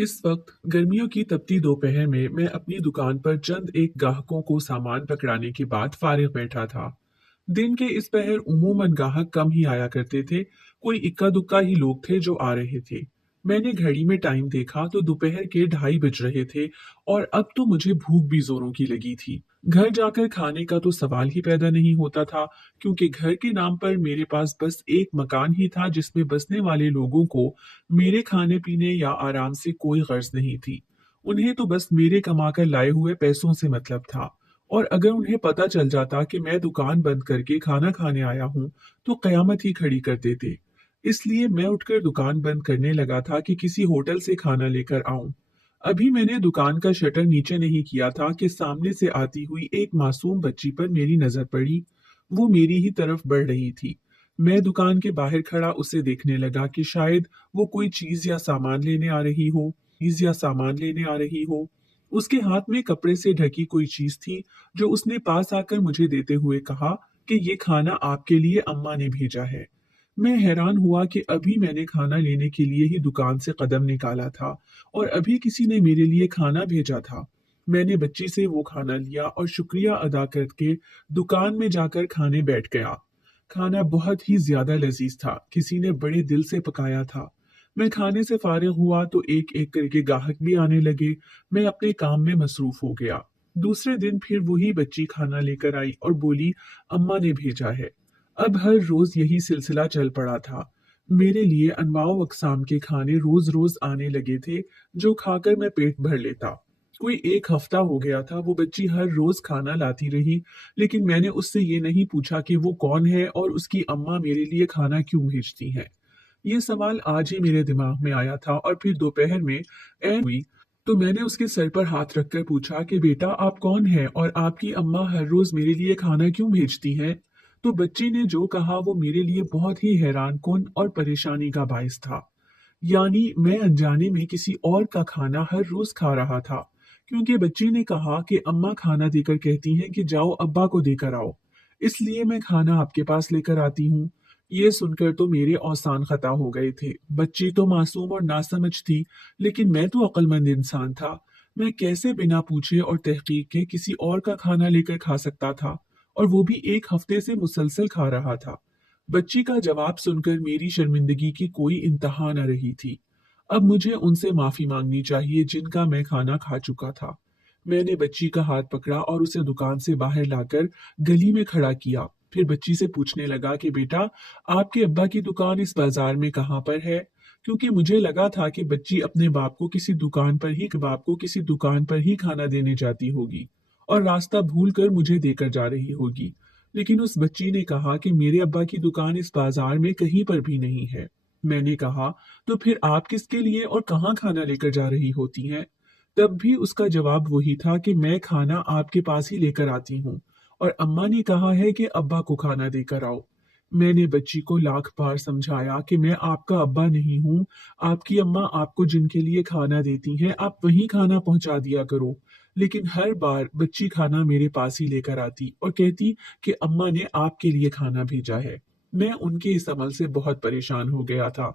इस वक्त गर्मियों की तपती दोपहर में मैं अपनी दुकान पर चंद एक ग्राहकों को सामान पकड़ाने के बाद फारिग बैठा था। दिन के इस पहर उमूमन ग्राहक कम ही आया करते थे। कोई इक्का दुक्का ही लोग थे जो आ रहे थे। मैंने घड़ी में टाइम देखा तो दोपहर के 2:30 बज रहे थे और अब तो मुझे भूख भी जोरों की लगी थी। घर जाकर खाने का तो सवाल ही पैदा नहीं होता था, क्योंकि घर के नाम पर मेरे पास बस एक मकान ही था जिसमें बसने वाले लोगों को मेरे खाने पीने या आराम से कोई गर्ज नहीं थी। उन्हें तो बस मेरे कमाकर लाए हुए पैसों से मतलब था। और अगर उन्हें पता चल जाता कि मैं दुकान बंद करके खाना खाने आया हूँ, तो कयामत ही खड़ी कर देते। इसलिए मैं उठकर दुकान बंद करने लगा था कि किसी होटल से खाना लेकर आऊं। अभी मैंने दुकान का शटर नीचे नहीं किया था कि सामने से आती हुई एक मासूम बच्ची पर मेरी नजर पड़ी। वो मेरी ही तरफ बढ़ रही थी। मैं दुकान के बाहर खड़ा उसे देखने लगा कि शायद वो कोई चीज या सामान लेने आ रही हो। उसके हाथ में कपड़े से ढकी कोई चीज थी, जो उसने पास आकर मुझे देते हुए कहा कि ये खाना आपके लिए अम्मा ने भेजा है। मैं हैरान हुआ कि अभी मैंने खाना लेने के लिए ही दुकान से कदम निकाला था और अभी किसी ने मेरे लिए खाना भेजा था। मैंने बच्ची से वो खाना लिया और शुक्रिया अदा करके दुकान में जाकर खाने बैठ गया। खाना बहुत ही ज्यादा लजीज था, किसी ने बड़े दिल से पकाया था। मैं खाने से फारिग हुआ तो एक एक करके ग्राहक भी आने लगे। मैं अपने काम में मसरूफ हो गया। दूसरे दिन फिर वही बच्ची खाना लेकर आई और बोली, अम्मा ने भेजा है। अब हर रोज यही सिलसिला चल पड़ा था। मेरे लिए अनवाओ अकसाम के खाने रोज रोज आने लगे थे, जो खाकर मैं पेट भर लेता। कोई एक हफ्ता हो गया था वो बच्ची हर रोज खाना लाती रही, लेकिन मैंने उससे ये नहीं पूछा कि वो कौन है और उसकी अम्मा मेरे लिए खाना क्यों भेजती हैं। ये सवाल आज ही मेरे दिमाग में आया था और फिर दोपहर में ऐन हुई तो मैंने उसके सर पर हाथ रखकर पूछा कि बेटा आप कौन हैं और आपकी अम्मा हर रोज मेरे लिए खाना क्यों भेजती हैं। तो बच्ची ने जो कहा वो मेरे लिए बहुत ही हैरान कुन और परेशानी का बायस था। यानी मैं अनजाने में किसी और का खाना हर रोज खा रहा था, क्योंकि बच्ची ने कहा कि अम्मा खाना देकर कहती हैं कि जाओ अब्बा को देकर आओ, इसलिए मैं खाना आपके पास लेकर आती हूँ। ये सुनकर तो मेरे औसान खता हो गए थे। बच्ची तो मासूम और नासमझ थी, लेकिन मैं तो अक्लमंद इंसान था। मैं कैसे बिना पूछे और तहकीक के किसी और का खाना लेकर खा सकता था, और वो भी एक हफ्ते से मुसलसल खा रहा था। बच्ची का जवाब सुनकर मेरी शर्मिंदगी की कोई इंतहा न रही थी। अब मुझे उनसे माफी मांगनी चाहिए जिनका मैं खाना खा चुका था। मैंने बच्ची का हाथ पकड़ा और उसे दुकान से बाहर लाकर गली में खड़ा किया। फिर बच्ची से पूछने लगा कि बेटा, आपके अब्बा की दुकान इस बाजार में कहाँ पर है? क्योंकि मुझे लगा था कि बच्ची अपने बाप को किसी दुकान पर ही खाना देने जाती होगी और रास्ता भूल कर मुझे देकर जा रही होगी। लेकिन उस बच्ची ने कहा कि मेरे अब्बा की दुकान इस बाजार में कहीं पर भी नहीं है। मैंने कहा, तो फिर आप किसके लिए और कहाँ खाना लेकर जा रही होती हैं? तब भी उसका जवाब वही था कि मैं खाना आपके पास ही लेकर आती हूँ और अम्मा ने कहा है कि अब्बा को खाना देकर आओ। मैंने बच्ची को लाख बार समझाया कि मैं आपका अब्बा नहीं हूँ। आपकी अम्मा आपको जिनके लिए खाना देती हैं आप वहीं खाना पहुंचा दिया करो। लेकिन हर बार बच्ची खाना मेरे पास ही लेकर आती और कहती कि अम्मा ने आपके लिए खाना भेजा है। मैं उनके इस अमल से बहुत परेशान हो गया था,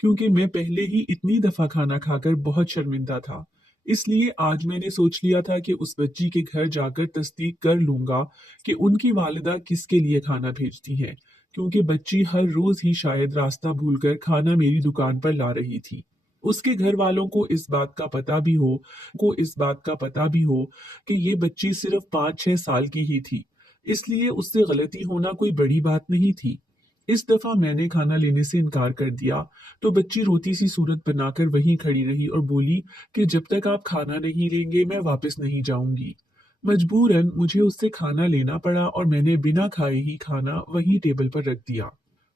क्योंकि मैं पहले ही इतनी दफा खाना खाकर बहुत शर्मिंदा था। इसलिए आज मैंने सोच लिया था कि उस बच्ची के घर जाकर तस्दीक कर लूंगा कि उनकी वालिदा किसके लिए खाना भेजती हैं, क्योंकि बच्ची हर रोज ही शायद रास्ता भूलकर खाना मेरी दुकान पर ला रही थी। उसके घर वालों को इस बात का पता भी हो कि ये बच्ची सिर्फ 5-6 साल की ही थी, इसलिए उससे गलती होना कोई बड़ी बात नहीं थी। इस दफा मैंने खाना लेने से इनकार कर दिया तो बच्ची रोती सी सूरत बनाकर वहीं खड़ी रही और बोली कि जब तक आप खाना नहीं लेंगे मैं वापस नहीं जाऊंगी। मजबूरन मुझे उससे खाना लेना पड़ा और मैंने बिना खाए ही खाना वहीं टेबल पर रख दिया।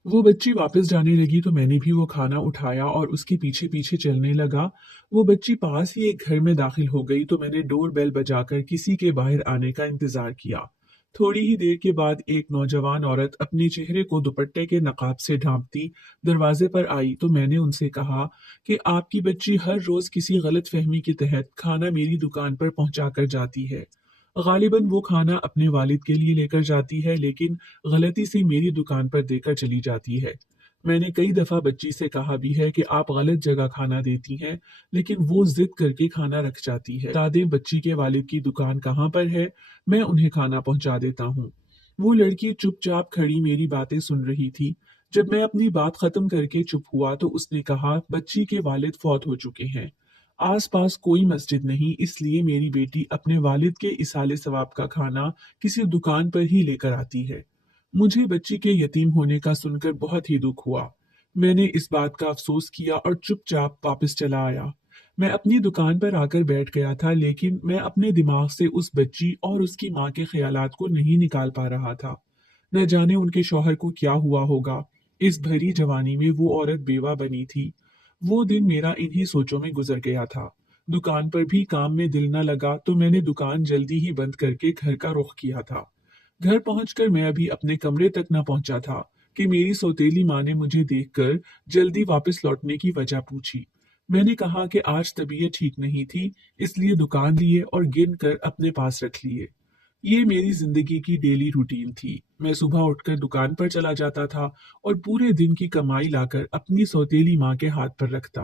वो बच्ची वापस जाने लगी तो मैंने भी वो खाना उठाया और उसके पीछे पीछे चलने लगा। वो बच्ची पास ही एक घर में दाखिल हो गई तो मैंने डोर बेल बजाकर किसी के बाहर आने का इंतजार किया। थोड़ी ही देर के बाद एक नौजवान औरत अपने चेहरे को दुपट्टे के नकाब से ढांपती दरवाजे पर आई तो मैंने उनसे कहा कि आपकी बच्ची हर रोज किसी गलत फहमी के तहत खाना मेरी दुकान पर पहुंचा कर जाती है। गालिबन वो खाना अपने वालिद के लिए लेकर जाती है, लेकिन गलती से मेरी दुकान पर देकर चली जाती है। میں نے کئی دفعہ بچی سے کہا بھی ہے کہ آپ غلط جگہ کھانا دیتی ہیں، لیکن وہ ضد کر کے کھانا رکھ جاتی ہے۔ بتا دیں بچی کے والد کی دکان کہاں پر ہے، میں انہیں کھانا پہنچا دیتا ہوں۔ وہ لڑکی چپ چاپ کھڑی میری باتیں سن رہی تھی۔ جب میں اپنی بات ختم کر کے چپ ہوا تو اس نے کہا بچی کے والد فوت ہو چکے ہیں، آس پاس کوئی مسجد نہیں، اس لیے میری بیٹی اپنے والد کے اصالے ثواب کا کھانا کسی دکان پر ہی لے کر آتی ہے۔ مجھے بچی کے یتیم ہونے کا سن کر بہت ہی دکھ ہوا۔ میں نے اس بات کا افسوس کیا اور چپ چاپ واپس چلا آیا۔ میں اپنی دکان پر آ کر بیٹھ گیا تھا، لیکن میں اپنے دماغ سے اس بچی اور اس کی ماں کے خیالات کو نہیں نکال پا رہا تھا۔ نہ جانے ان کے شوہر کو کیا ہوا ہوگا۔ اس بھری جوانی میں وہ عورت بیوہ بنی تھی۔ وہ دن میرا انہی سوچوں میں گزر گیا تھا۔ دکان پر بھی کام میں دل نہ لگا تو میں نے دکان جلدی ہی بند کر کے گھر کا رخ کیا تھا۔ گھر پہنچ کر میں ابھی اپنے کمرے تک نہ پہنچا تھا کہ میری سوتیلی ماں نے مجھے دیکھ کر جلدی واپس لوٹنے کی وجہ پوچھی۔ میں نے کہا کہ آج طبیعت ٹھیک نہیں تھی، اس لیے دکان لیے اور گن کر اپنے پاس رکھ لیے۔ یہ میری زندگی کی ڈیلی روٹین تھی۔ میں صبح اٹھ کر دکان پر چلا جاتا تھا اور پورے دن کی کمائی لا کر اپنی سوتیلی ماں کے ہاتھ پر رکھتا۔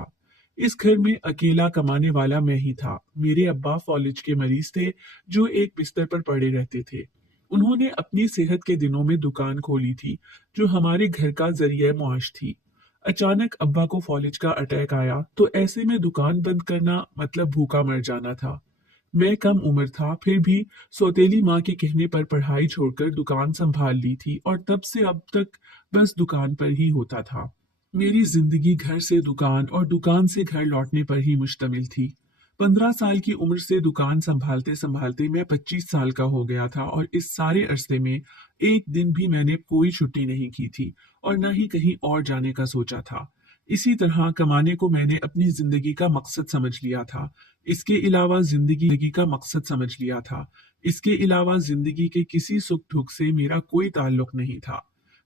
اس گھر میں اکیلا کمانے والا میں ہی تھا۔ میرے ابا فالج کے مریض تھے جو ایک بستر پر پڑے رہتے تھے۔ انہوں نے اپنی صحت کے دنوں میں دکان کھولی تھی جو ہمارے گھر کا ذریعہ معاش تھی۔ اچانک ابا کو فالج کا اٹیک آیا تو ایسے میں دکان بند کرنا مطلب بھوکا مر جانا تھا۔ میں کم عمر تھا، پھر بھی سوتیلی ماں کے کہنے پر پڑھائی چھوڑ کر دکان سنبھال لی تھی اور تب سے اب تک بس دکان پر ہی ہوتا تھا۔ میری زندگی گھر سے دکان اور دکان سے گھر لوٹنے پر ہی مشتمل تھی۔ 15 سال کی عمر سے دکان سنبھالتے سنبھالتے میں 25 سال کا ہو گیا تھا اور اس سارے عرصے میں ایک دن بھی میں نے کوئی چھٹی نہیں کی تھی اور نہ ہی کہیں اور جانے کا سوچا تھا۔ اسی طرح کمانے کو میں نے اپنی زندگی کا مقصد سمجھ لیا تھا۔ اس کے علاوہ زندگی کا مقصد سمجھ لیا تھا۔ اس کے علاوہ زندگی کے کسی سکھ دکھ سے میرا کوئی تعلق نہیں تھا۔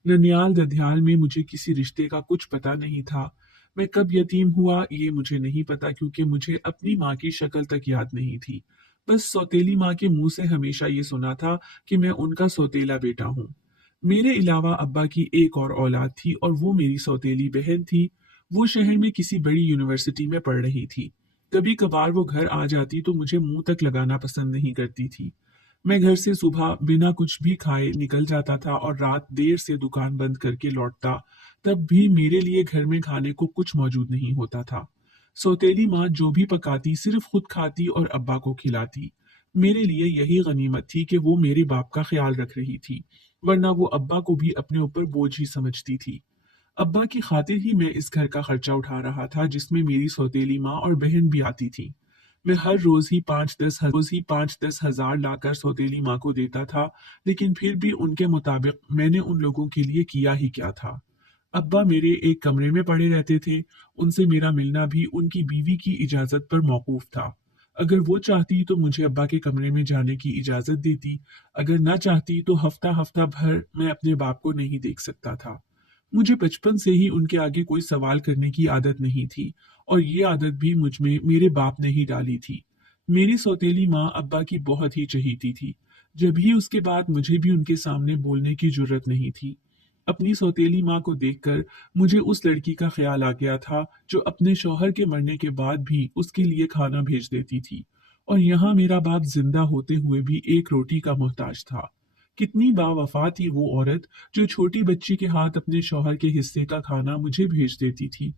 ننیال ددھیال میں مجھے کسی رشتے کا کچھ پتہ نہیں تھا۔ میں کب یتیم ہوا یہ مجھے نہیں پتا کیونکہ مجھے اپنی ماں کی شکل تک یاد نہیں تھی۔ بس سوتیلی ماں کے منہ سے ہمیشہ یہ سنا تھا کہ میں ان کا سوتیلا بیٹا ہوں۔ میرے علاوہ ابا کی ایک اور اولاد تھی اور وہ میری سوتیلی بہن تھی۔ وہ شہر میں کسی بڑی یونیورسٹی میں پڑھ رہی تھی۔ کبھی کبھار وہ گھر آ جاتی تو مجھے منہ تک لگانا پسند نہیں کرتی تھی۔ میں گھر سے صبح بنا کچھ بھی کھائے نکل جاتا تھا اور رات دیر سے دکان بند کر کے لوٹتا، تب بھی میرے لیے گھر میں کھانے کو کچھ موجود نہیں ہوتا تھا۔ سوتیلی ماں جو بھی پکاتی صرف خود کھاتی اور ابا کو کھلاتی۔ میرے لیے یہی غنیمت تھی کہ وہ میرے باپ کا خیال رکھ رہی تھی، ورنہ وہ ابا کو بھی اپنے اوپر بوجھ ہی سمجھتی تھی۔ ابا کی خاطر ہی میں اس گھر کا خرچہ اٹھا رہا تھا جس میں میری سوتیلی ماں اور بہن بھی آتی تھی۔ میں ہر روز ہی 5-10 ہزار لا کر سوتیلی ماں کو دیتا تھا، لیکن پھر بھی ان کے مطابق میں نے ان لوگوں کے لیے کیا ہی کیا تھا۔ ابا میرے ایک کمرے میں پڑے رہتے تھے، ان سے میرا ملنا بھی ان کی بیوی کی اجازت پر موقوف تھا۔ اگر وہ چاہتی تو مجھے ابا کے کمرے میں جانے کی اجازت دیتی، اگر نہ چاہتی تو ہفتہ بھر میں اپنے باپ کو نہیں دیکھ سکتا تھا۔ مجھے بچپن سے ہی ان کے آگے کوئی سوال کرنے کی عادت نہیں تھی اور یہ عادت بھی مجھ میں میرے باپ نے ہی ڈالی تھی۔ میری سوتیلی ماں ابا کی بہت ہی چہیتی تھی، جب ہی اس کے بعد مجھے بھی ان کے سامنے بولنے کی جرت نہیں تھی۔ اپنی سوتیلی ماں کو دیکھ کر مجھے اس لڑکی کا خیال آ گیا تھا جو اپنے شوہر کے مرنے کے بعد بھی اس کے لیے کھانا بھیج دیتی تھی، اور یہاں میرا باپ زندہ ہوتے ہوئے بھی ایک روٹی کا محتاج تھا۔ کتنی با وفا تھی وہ عورت جو چھوٹی بچی کے ہاتھ اپنے شوہر کے حصے کا کھانا مجھے بھیج دیتی تھی۔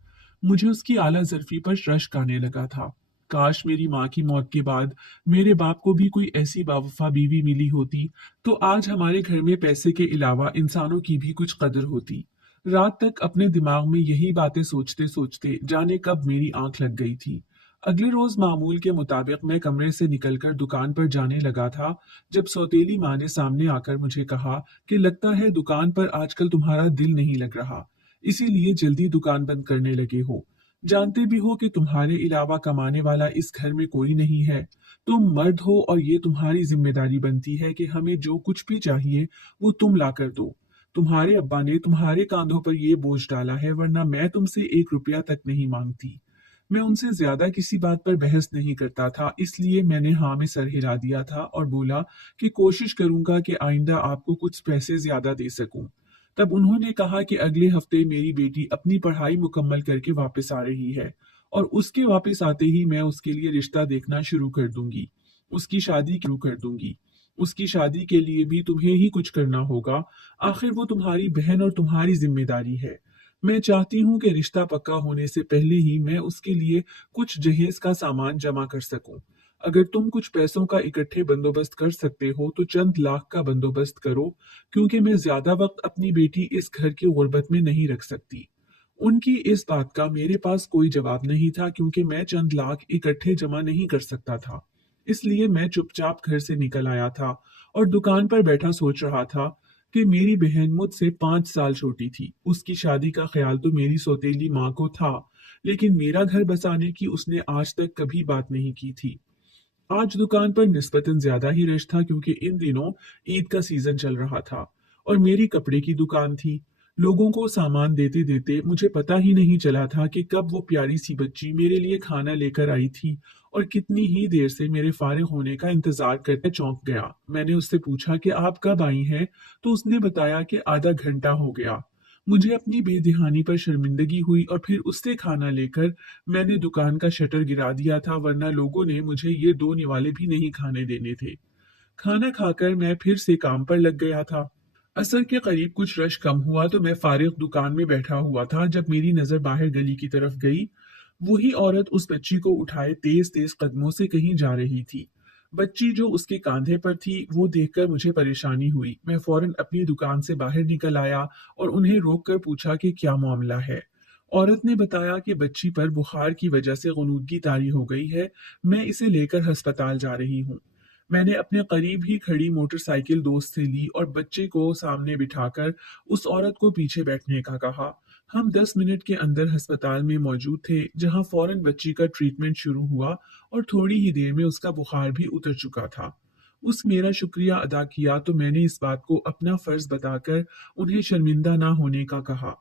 مجھے اس کی اعلیٰ ظرفی پر رشک آنے لگا تھا۔ کاش میری ماں کی موت کے بعد میرے باپ کو بھی کوئی ایسی باوفا بیوی ملی ہوتی تو آج ہمارے گھر میں پیسے کے علاوہ انسانوں کی بھی کچھ قدر ہوتی۔ رات تک اپنے دماغ میں یہی باتیں سوچتے سوچتے جانے کب میری آنکھ لگ گئی تھی۔ اگلے روز معمول کے مطابق میں کمرے سے نکل کر دکان پر جانے لگا تھا جب سوتیلی ماں نے سامنے آ کر مجھے کہا کہ لگتا ہے دکان پر آج کل تمہارا دل نہیں لگ رہا، اسی لیے جلدی دکان بند کرنے لگے ہو۔ جانتے بھی ہو کہ تمہارے علاوہ کمانے والا اس گھر میں کوئی نہیں ہے۔ تم مرد ہو اور یہ تمہاری ذمہ داری بنتی ہے کہ ہمیں جو کچھ بھی چاہیے وہ تم لا کر دو۔ تمہارے ابا نے تمہارے کاندھوں پر یہ بوجھ ڈالا ہے، ورنہ میں تم سے 1 روپیہ تک نہیں مانگتی۔ میں ان سے زیادہ کسی بات پر بحث نہیں کرتا تھا، اس لیے میں نے ہاں میں سر ہلا دیا تھا اور بولا کہ کوشش کروں گا کہ آئندہ آپ کو کچھ پیسے زیادہ دے سکوں۔ तब उन्होंने कहा कि अगले हफ्ते मेरी बेटी अपनी पढ़ाई मुकम्मल करके वापस आ रही है और उसके वापस आते ही मैं उसके लिए रिश्ता देखना शुरू कर दूंगी। उसकी शादी शुरू कर दूंगी। उसकी शादी के लिए भी तुम्हें ही कुछ करना होगा। आखिर वो तुम्हारी बहन और तुम्हारी जिम्मेदारी है। मैं चाहती हूँ कि रिश्ता पक्का होने से पहले ही मैं उसके लिए कुछ जहेज का सामान जमा कर सकूं। अगर तुम कुछ पैसों का इकट्ठे बंदोबस्त कर सकते हो तो चंद लाख का बंदोबस्त करो, क्योंकि मैं ज्यादा वक्त अपनी बेटी इस घर की गुर्बत में नहीं रख सकती। उनकी इस बात का मेरे पास कोई जवाब नहीं था, क्योंकि मैं चंद लाख इकट्ठे जमा नहीं कर सकता था। इसलिए मैं चुपचाप घर से निकल आया था और दुकान पर बैठा सोच रहा था कि मेरी बहन मुझसे 5 साल छोटी थी। उसकी शादी का ख्याल तो मेरी सौतेली माँ को था, लेकिन मेरा घर बसाने की उसने आज तक कभी बात नहीं की थी। आज दुकान पर निस्बतन ज्यादा ही रश था, क्योंकि इन दिनों ईद का सीजन चल रहा था और मेरी कपड़े की दुकान थी। लोगों को सामान देते देते मुझे पता ही नहीं चला था कि कब वो प्यारी सी बच्ची मेरे लिए खाना लेकर आई थी और कितनी ही देर से मेरे फारिग होने का इंतजार करते चौंक गया। मैंने उससे पूछा कि आप कब आई हैं, तो उसने बताया कि आधा घंटा हो गया। मुझे अपनी बेध्यानी पर शर्मिंदगी हुई और फिर उससे खाना लेकर मैंने दुकान का शटर गिरा दिया था, वरना लोगों ने मुझे ये दो निवाले भी नहीं खाने देने थे। खाना खाकर मैं फिर से काम पर लग गया था। असर के करीब कुछ रश कम हुआ तो मैं फारिग दुकान में बैठा हुआ था जब मेरी नजर बाहर गली की तरफ गई। वही औरत उस बच्ची को उठाए तेज तेज कदमों से कहीं जा रही थी। बच्ची जो उसके कांधे पर थी वो देखकर मुझे परेशानी हुई। मैं फौरन अपनी दुकान से बाहर निकल आया और उन्हें रोक कर पूछा कि क्या मामला है। औरत ने बताया कि बच्ची पर बुखार की वजह से गनूदगी तारी हो गई है। मैं इसे लेकर अस्पताल जा रही हूँ। मैंने अपने करीब ही खड़ी मोटरसाइकिल दोस्त से ली और बच्चे को सामने बिठाकर उस औरत को पीछे बैठने का कहा। हम 10 मिनट के अंदर अस्पताल में मौजूद थे, जहां फौरन बच्ची का ट्रीटमेंट शुरू हुआ और थोड़ी ही देर में उसका बुखार भी उतर चुका था। उस मेरा शुक्रिया अदा किया तो मैंने इस बात को अपना फर्ज बताकर उन्हें शर्मिंदा ना होने का कहा।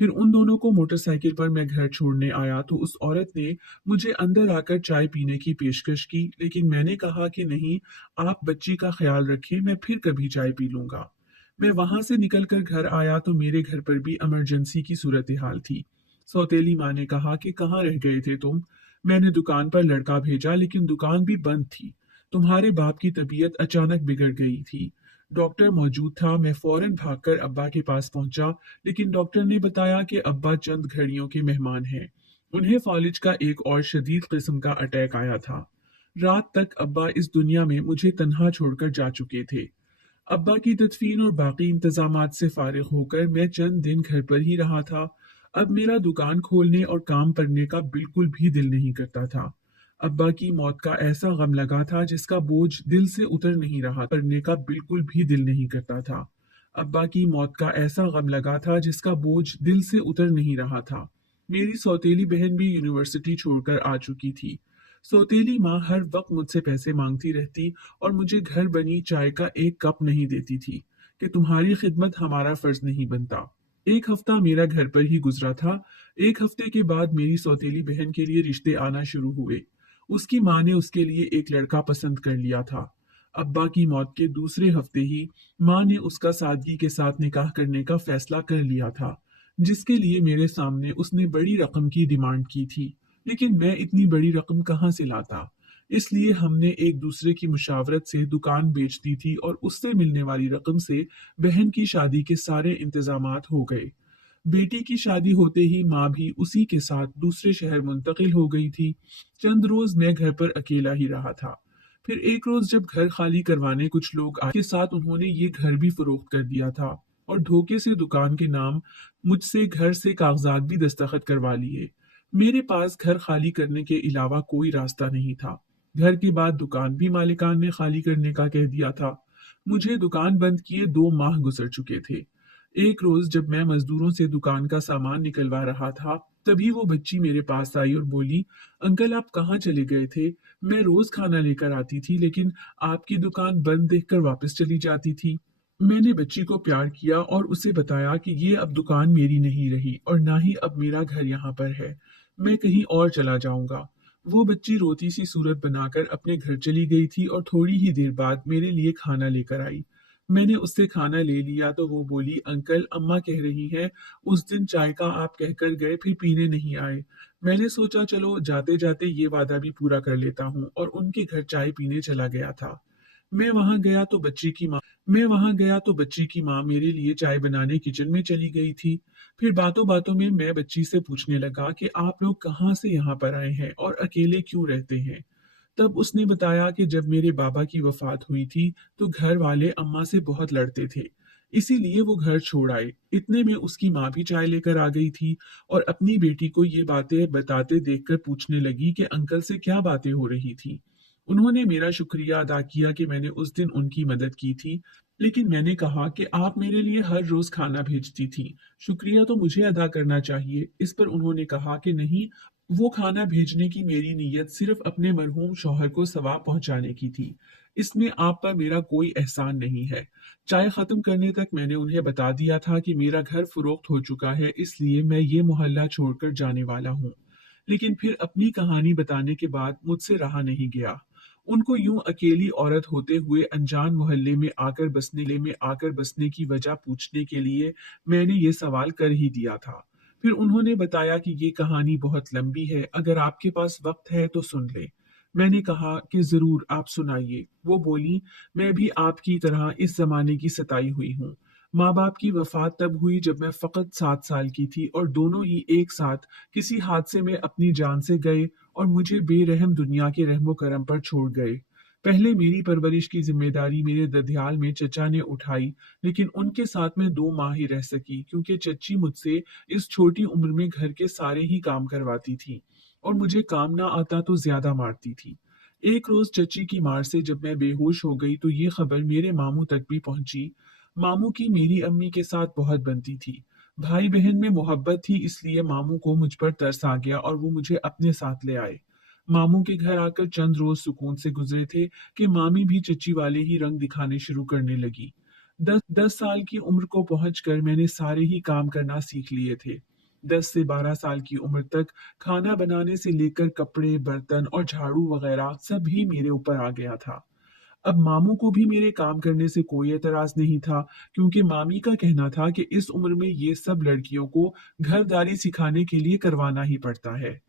फिर उन दोनों को मोटरसाइकिल पर मैं घर छोड़ने आया तो उस औरत ने मुझे अंदर आकर चाय पीने की पेशकश की, लेकिन मैंने कहा कि नहीं, आप बच्ची का ख्याल रखें, मैं फिर कभी चाय पी लूंगा। मैं वहां से निकलकर घर आया तो मेरे घर पर भी इमरजेंसी की सूरत हाल थी। सौतेली माँ ने कहा कि कहाँ रह गए थे तुम। मैंने दुकान पर लड़का भेजा, लेकिन दुकान भी बंद थी। तुम्हारे बाप की तबीयत अचानक बिगड़ गई थी। डॉक्टर मौजूद था। मैं फौरन भागकर अब्बा के पास पहुंचा, लेकिन डॉक्टर ने बताया कि अब्बा चंद घड़ियों के मेहमान हैं। उन्हें फालिज का एक और शदीद किस्म का अटैक आया था। रात तक अब्बा इस दुनिया में मुझे तन्हा छोड़कर जा चुके थे। अब्बा की तदफीन और बाकी इंतजामात से फारिग होकर मैं चंद दिन घर पर ही रहा था। अब मेरा दुकान खोलने और काम करने का बिल्कुल भी दिल नहीं करता था। अब्बा की मौत का ऐसा गम लगा था जिसका बोझ दिल से उतर नहीं रहा, करने का बिल्कुल भी दिल नहीं करता था। अब्बा की मौत का ऐसा गम लगा था जिसका बोझ दिल से उतर नहीं रहा था। मेरी सौतेली बहन भी यूनिवर्सिटी छोड़कर आ चुकी थी। सौतेली माँ हर वक्त मुझसे पैसे मांगती रहती और मुझे घर बनी चाय का एक कप नहीं देती थी कि तुम्हारी खिदमत हमारा फर्ज नहीं बनता। एक हफ्ता मेरा घर पर ही गुजरा था। एक हफ्ते के बाद मेरी सौतेली बहन के लिए रिश्ते आना शुरू हुए। उसकी माँ ने उसके लिए एक लड़का पसंद कर लिया था। अब्बा की मौत के दूसरे हफ्ते ही माँ ने उसका सादगी के साथ निकाह करने का फैसला कर लिया था, जिसके लिए मेरे सामने उसने बड़ी रकम की डिमांड की थी। लेकिन मैं इतनी बड़ी रकम कहाँ से लाता। इसलिए हमने एक दूसरे की मुशावरत से दुकान बेच दी थी और उससे मिलने वाली रकम से बहन की शादी के सारे इंतजामात हो गए। बेटी की शादी होते ही माँ भी उसी के साथ दूसरे शहर मुंतकिल हो गई थी। चंद रोज मैं घर पर अकेला ही रहा था। फिर एक रोज जब घर खाली करवाने कुछ लोग आए के साथ उन्होंने ये घर भी फरोख्त कर दिया था और धोखे से दुकान के नाम मुझसे घर से कागजात भी दस्तखत करवा लिए। मेरे पास घर खाली करने के अलावा कोई रास्ता नहीं था। घर के बाद दुकान भी मालिकान ने खाली करने का कह दिया था। मुझे दुकान बंद किए 2 माह गुजर चुके थे। एक रोज जब मैं मजदूरों से दुकान का सामान निकलवा रहा था, तभी वो बच्ची मेरे पास आई और बोली, अंकल आप कहाँ चले गए थे? मैं रोज खाना लेकर आती थी, लेकिन आपकी दुकान बंद देखकर वापस चली जाती थी। मैंने बच्ची को प्यार किया और उसे बताया कि ये अब दुकान मेरी नहीं रही और ना ही अब मेरा घर यहाँ पर है। मैं कहीं और चला जाऊंगा। वो बच्ची रोती सी सूरत बनाकर अपने घर चली गई थी और थोड़ी ही देर बाद मेरे लिए खाना लेकर आई। मैंने उससे खाना ले लिया तो वो बोली, अंकल अम्मा कह रही है उस दिन चाय का आप कहकर गए फिर पीने नहीं आए। मैंने सोचा चलो जाते जाते ये वादा भी पूरा कर लेता हूँ और उनके घर चाय पीने चला गया था। मैं वहां गया तो बच्चे की माँ मैं वहां गया तो बच्चे की माँ मेरे लिए चाय बनाने किचन में चली गई थी। फिर बातों बातों में मैं बच्ची से पूछने लगा कि आप लोग कहाँ से यहाँ पर आए हैं और अकेले क्यों रहते हैं। तब उसने बताया कि जब मेरे बाबा की वफात हुई थी तो घर वाले अम्मा से बहुत लड़ते थे, इसीलिए वो घर छोड़ आए। इतने में उसकी माँ भी चाय लेकर आ गई थी और अपनी बेटी को ये बातें बताते देखकर पूछने लगी कि अंकल से क्या बातें हो रही थी। उन्होंने मेरा शुक्रिया अदा किया कि मैंने उस दिन उनकी मदद की थी, लेकिन मैंने कहा कि आप मेरे लिए हर रोज खाना भेजती थी, शुक्रिया तो मुझे अदा करना चाहिए। इस पर उन्होंने कहा कि नहीं, वो खाना भेजने की मेरी नीयत सिर्फ अपने मरहूम शौहर को सवाब पहुंचाने की थी। इसमें आप पर मेरा कोई एहसान नहीं है। चाय खत्म करने तक मैंने उन्हें बता दिया था कि मेरा घर फरोख्त हो चुका है, इसलिए मैं ये मोहल्ला छोड़कर जाने वाला हूँ। लेकिन फिर अपनी कहानी बताने के बाद मुझसे रहा नहीं गया। उनको यूं अकेली औरत होते हुए अनजान मोहल्ले में आकर बसने की वजह पूछने के लिए मैंने ये सवाल कर ही दिया था। फिर उन्होंने बताया कि ये कहानी बहुत लंबी है, अगर आपके पास वक्त है तो सुन ले। मैंने कहा कि जरूर, आप सुनाइए। वो बोली, मैं भी आपकी तरह इस जमाने की सताई हुई हूँ। माँ बाप की वफात तब हुई जब मैं फकत 7 साल की थी और दोनों ही एक साथ किसी हादसे में अपनी जान से गए और मुझे बेरहम दुनिया के रहमो करम पर छोड़ गए। पहले मेरी परवरिश की जिम्मेदारी मेरे ददियाल में चचा ने उठाई, लेकिन उनके साथ मैं 2 माह ही रह सकी क्योंकि चच्ची मुझसे इस छोटी उम्र में घर के सारे ही काम करवाती थी और मुझे काम ना आता तो ज्यादा मारती थी। एक रोज चच्ची की मार से जब मैं बेहोश हो गई तो ये खबर मेरे मामू तक भी पहुंची। मामू की मेरी अम्मी के साथ बहुत बनती थी। भाई बहन में मोहब्बत थी, इसलिए मामू को मुझ पर तरस आ गया और वो मुझे अपने साथ ले आए। मामू के घर आकर चंद रोज सुकून से गुजरे थे कि मामी भी चच्ची वाले ही रंग दिखाने शुरू करने लगी। 10 साल की उम्र को पहुंचकर मैंने सारे ही काम करना सीख लिए थे। 10 से 12 साल की उम्र तक खाना बनाने से लेकर कपड़े, बर्तन और झाड़ू वगैरह सब ही मेरे ऊपर आ गया था। अब मामू को भी मेरे काम करने से कोई एतराज नहीं था, क्योंकि मामी का कहना था कि इस उम्र में ये सब लड़कियों को घरदारी सिखाने के लिए करवाना ही पड़ता है।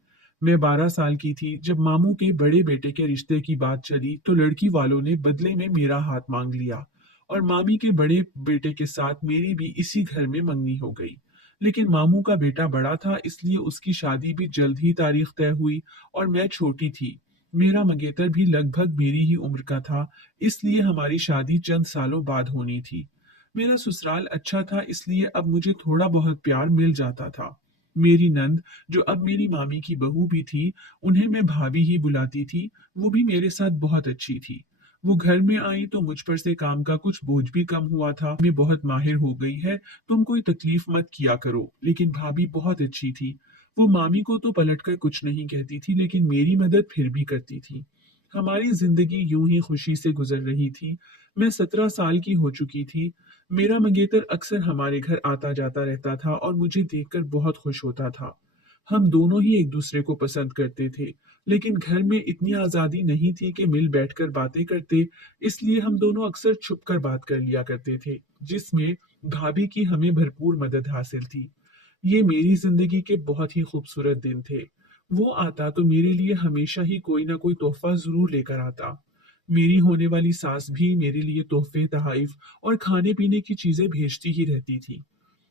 मैं 12 साल की थी जब मामू के बड़े बेटे के रिश्ते की बात चली तो लड़की वालों ने बदले में मेरा हाथ मांग लिया और मामी के बड़े बेटे के साथ मेरी भी इसी घर में मंगनी हो गई। लेकिन मामू का बेटा बड़ा था, इसलिए उसकी शादी भी जल्द ही तारीख तय हुई और मैं छोटी थी। मेरा मंगेतर भी लगभग मेरी ही उम्र का था, इसलिए हमारी शादी चंद सालों बाद होनी थी। मेरा ससुराल अच्छा था, इसलिए अब मुझे थोड़ा बहुत प्यार मिल जाता था। मेरी नंद, जो अब मेरी मामी की बहू भी थी, उन्हें मैं भाभी ही बुलाती थी, वो भी मेरे साथ बहुत अच्छी थी। वो घर में आई तो मुझ पर से काम का कुछ बोझ भी कम हुआ था। मैं बहुत माहिर हो गई है, तुम कोई तकलीफ मत किया करो। लेकिन भाभी बहुत अच्छी थी। वो मामी को तो पलटकर कुछ नहीं कहती थी, लेकिन मेरी मदद फिर भी करती थी। हमारी जिंदगी यूं ही खुशी से गुजर रही थी। मैं 17 साल की हो चुकी थी। मेरा मंगेतर अक्सर हमारे घर आता जाता रहता था और मुझे देखकर बहुत खुश होता था। हम दोनों ही एक दूसरे को पसंद करते थे, लेकिन घर में इतनी आजादी नहीं थी कि मिल बैठकर बातें करते, इसलिए हम दोनों अक्सर छुपकर बात कर लिया करते थे, जिसमें भाभी की हमें भरपूर मदद हासिल थी। ये मेरी जिंदगी के बहुत ही खूबसूरत दिन थे। वो आता तो मेरे लिए हमेशा ही कोई ना कोई तोहफा जरूर लेकर आता। मेरी होने वाली सास भी मेरे लिए तोहफे, तहाइफ और खाने पीने की चीजें भेजती ही रहती थी।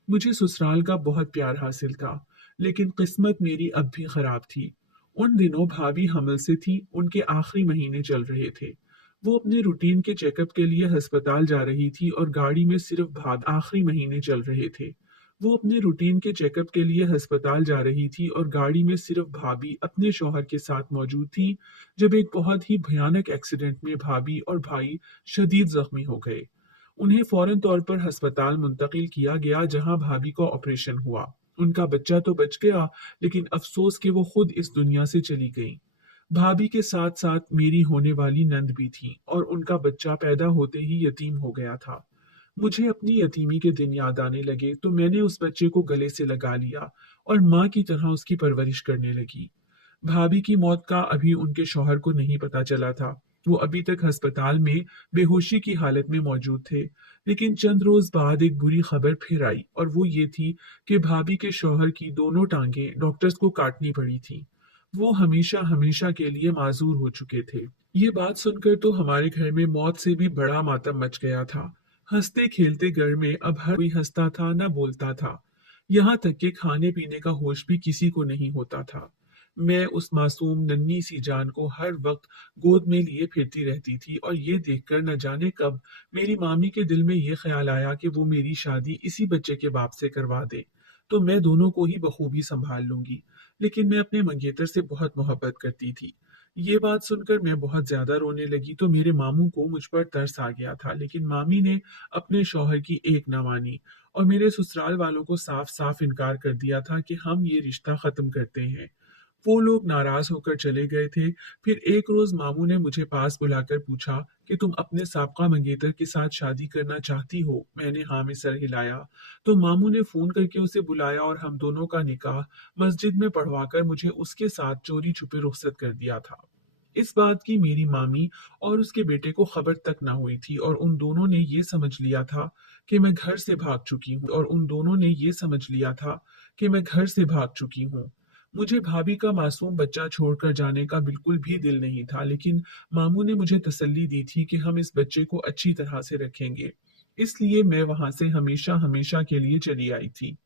मुझे ससुराल का बहुत प्यार हासिल था, लेकिन किस्मत मेरी अब भी खराब थी। उन दिनों भाभी हमल से थी, उनके आखिरी महीने चल रहे थे। वो अपने रूटीन के चेकअप के लिए अस्पताल जा रही थी और गाड़ी में सिर्फ भाभी आखिरी महीने चल रहे थे। वो अपने रूटीन के चेकअप के लिए अस्पताल जा रही थी और गाड़ी में सिर्फ भाभी अपने शौहर के साथ मौजूद थी, जब एक बहुत ही भयानक एक्सीडेंट में भाभी और भाई शदीद जख्मी हो गए। उन्हें फौरन तौर पर अस्पताल मुंतकिल किया गया, जहां भाभी का ऑपरेशन हुआ। उनका बच्चा तो बच गया, लेकिन अफसोस कि वो खुद इस दुनिया से चली गई। भाभी के साथ साथ मेरी होने वाली नंद भी थी और उनका बच्चा पैदा होते ही यतीम हो गया था। मुझे अपनी यतीमी के दिन याद आने लगे तो मैंने उस बच्चे को गले से लगा लिया और माँ की तरह उसकी परवरिश करने लगी। भाभी की मौत का अभी उनके शौहर को नहीं पता चला था। वो अभी तक अस्पताल में बेहोशी की हालत में मौजूद थे। लेकिन चंद रोज बाद एक बुरी खबर फिर आई, और वो ये थी कि भाभी के शौहर की दोनों टांगें डॉक्टर्स को काटनी पड़ी थी। वो हमेशा हमेशा के लिए माजूर हो चुके थे। ये बात सुनकर तो हमारे घर में मौत से भी बड़ा मातम मच गया था। हंसते खेलते घर में अब हर कोई हंसता था, न बोलता था। यहाँ तक कि खाने पीने का होश भी किसी को नहीं होता था। मैं उस मासूम नन्ही सी जान को हर वक्त गोद में लिए फिरती रहती थी, और ये देखकर न जाने कब मेरी मामी के दिल में ये ख्याल आया कि वो मेरी शादी इसी बच्चे के बाप से करवा दे, तो मैं दोनों को ही बखूबी संभाल लूंगी। लेकिन मैं अपने मंगेतर से बहुत मोहब्बत करती थी। ये बात सुनकर मैं बहुत ज्यादा रोने लगी तो मेरे मामू को मुझ पर तरस आ गया था, लेकिन मामी ने अपने शौहर की एक ना मानी, और मेरे ससुराल वालों को साफ साफ इनकार कर दिया था कि हम ये रिश्ता खत्म करते हैं। वो लोग नाराज होकर चले गए थे। फिर एक रोज मामू ने मुझे पास बुलाकर पूछा कि तुम अपने साबका मंगेतर के साथ शादी करना चाहती हो। मैंने हाँ में सर हिलाया। तो मामू ने फोन करके उसे बुलाया, और हम दोनों का निकाह मस्जिद में पढ़वाकर मुझे उसके साथ चोरी छुपे रुखसत कर दिया था। इस बात की मेरी मामी और उसके बेटे को खबर तक ना हुई थी, और उन दोनों ने ये समझ लिया था कि मैं घर से भाग चुकी हूँ और उन दोनों ने ये समझ लिया था कि मैं घर से भाग चुकी हूँ। मुझे भाभी का मासूम बच्चा छोड़कर जाने का बिल्कुल भी दिल नहीं था, लेकिन मामू ने मुझे तसल्ली दी थी कि हम इस बच्चे को अच्छी तरह से रखेंगे। इसलिए मैं वहां से हमेशा हमेशा के लिए चली आई थी।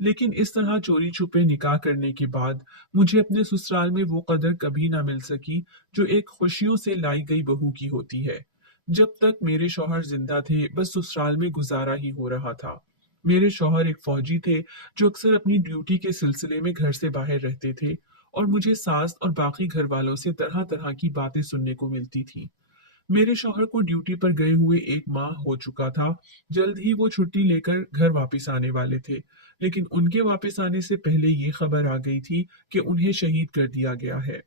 लेकिन इस तरह चोरी छुपे निकाह करने के बाद मुझे अपने ससुराल में वो कदर कभी ना मिल सकी जो एक खुशियों से लाई गई बहू की होती है। जब तक मेरे शौहर जिंदा थे बस ससुराल में गुजारा ही हो रहा था। मेरे शौहर एक फौजी थे जो अक्सर अपनी ड्यूटी के सिलसिले में घर से बाहर रहते थे, और मुझे सास और बाकी घर वालों से तरह तरह की बातें सुनने को मिलती थी। मेरे शौहर को ड्यूटी पर गए हुए एक माह हो चुका था। जल्द ही वो छुट्टी लेकर घर वापस आने वाले थे, लेकिन उनके वापस आने से पहले ये खबर आ गई थी कि उन्हें शहीद कर दिया गया है।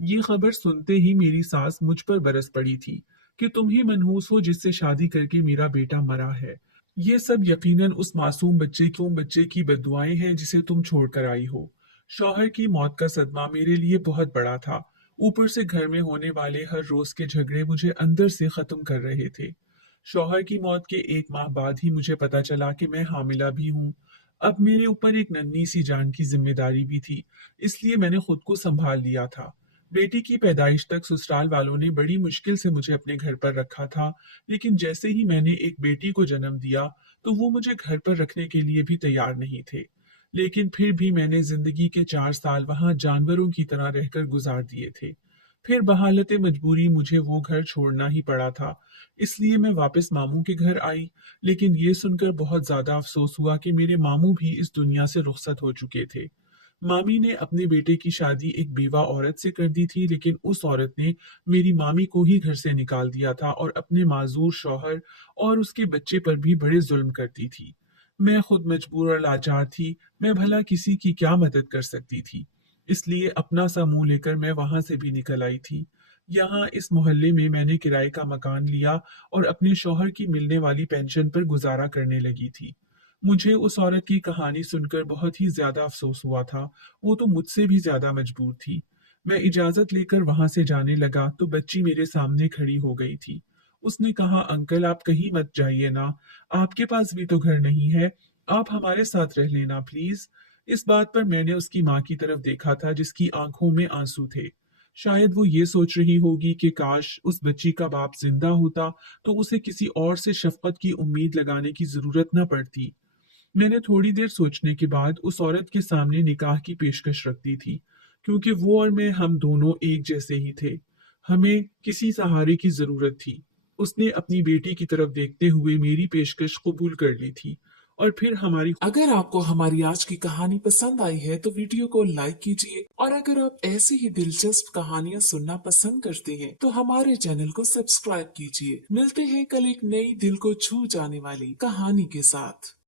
ये खबर सुनते ही मेरी सास मुझ पर बरस पड़ी थी कि तुम ही मनहूस हो जिससे शादी करके मेरा बेटा मरा है। ये सब यकीनन उस मासूम बच्चे की बद्दुआएं हैं जिसे तुम छोड़कर आई हो। शौहर की मौत का सदमा मेरे लिए बहुत बड़ा था। ऊपर से घर में होने वाले हर रोज के झगड़े मुझे अंदर से खत्म कर रहे थे। शौहर की मौत के एक माह बाद ही मुझे पता चला कि मैं हामिला भी हूँ। अब मेरे ऊपर एक नन्ही सी जान की जिम्मेदारी भी थी, इसलिए मैंने खुद को संभाल लिया था। बेटी की पैदाइश तक ससुराल वालों ने बड़ी मुश्किल से मुझे अपने घर पर रखा था, लेकिन जैसे ही मैंने एक बेटी को जन्म दिया तो वो मुझे घर पर रखने के लिए भी तैयार नहीं थे। लेकिन फिर भी मैंने जिंदगी के 4 साल वहां जानवरों की तरह रहकर गुजार दिए थे। फिर बहालत मजबूरी मुझे वो घर छोड़ना ही पड़ा था, इसलिए मैं वापस मामू के घर आई। लेकिन ये सुनकर बहुत ज्यादा अफसोस हुआ कि मेरे मामू भी इस दुनिया से रुखसत हो चुके थे। मामी ने अपने बेटे की शादी एक बेवा औरत से कर दी थी, लेकिन उस औरत ने मेरी मामी को ही घर से निकाल दिया था और अपने माजूर शौहर और उसके बच्चे पर भी बड़े जुल्म करती थी। मैं खुद मजबूर और लाचार थी। मैं भला किसी की क्या मदद कर सकती थी। इसलिए अपना सा मुंह लेकर मैं वहां से भी निकल आई थी। यहाँ इस मोहल्ले में मैंने किराए का मकान लिया और अपने शौहर की मिलने वाली पेंशन पर गुजारा करने लगी थी। मुझे उस औरत की कहानी सुनकर बहुत ही ज्यादा अफसोस हुआ था। वो तो मुझसे भी ज्यादा मजबूर थी। मैं इजाजत लेकर वहां से जाने लगा तो बच्ची मेरे सामने खड़ी हो गई थी। उसने कहा, अंकल आप कहीं मत जाइए ना, आपके पास भी तो घर नहीं है, आप हमारे साथ रह लेना प्लीज। इस बात पर मैंने उसकी माँ की तरफ देखा था जिसकी आंखों में आंसू थे। शायद वो ये सोच रही होगी कि काश उस बच्ची का बाप जिंदा होता तो उसे किसी और से शफकत की उम्मीद लगाने की जरूरत न पड़ती। मैंने थोड़ी देर सोचने के बाद उस औरत के सामने निकाह की पेशकश रख दी थी, क्योंकि वो और मैं हम दोनों एक जैसे ही थे। हमें किसी सहारे की जरूरत थी। उसने अपनी बेटी की तरफ देखते हुए मेरी पेशकश कबूल कर ली थी, और फिर हमारी। अगर आपको हमारी आज की कहानी पसंद आई है तो वीडियो को लाइक कीजिए, और अगर आप ऐसी ही दिलचस्प कहानियाँ सुनना पसंद करते हैं तो हमारे चैनल को सब्सक्राइब कीजिए। मिलते हैं कल एक नई दिल को छू जाने वाली कहानी के साथ।